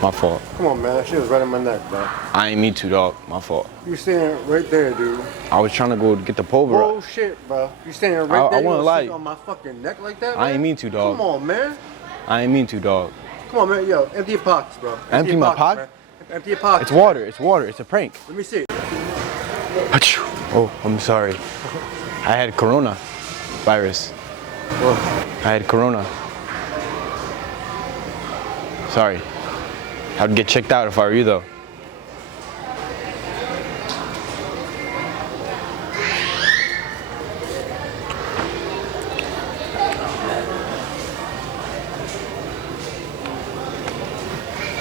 My fault. Come on, man. That shit was right in my neck, bro. I ain't mean to, dog. My fault. You standing right there, dude. I was trying to go get the pulver. Bullshit, bro. You standing right there. I wouldn't lie. On my fucking neck like that, man? I ain't mean to, dog. Come on, man. I ain't mean to, dog. Come on, man. Yo, empty your pockets, bro. Empty my pocket? Empty your pockets. It's water. It's water. It's a prank. Let me see. Oh, I'm sorry. I had corona virus. I had corona. Sorry. I'd get checked out if I were you, though.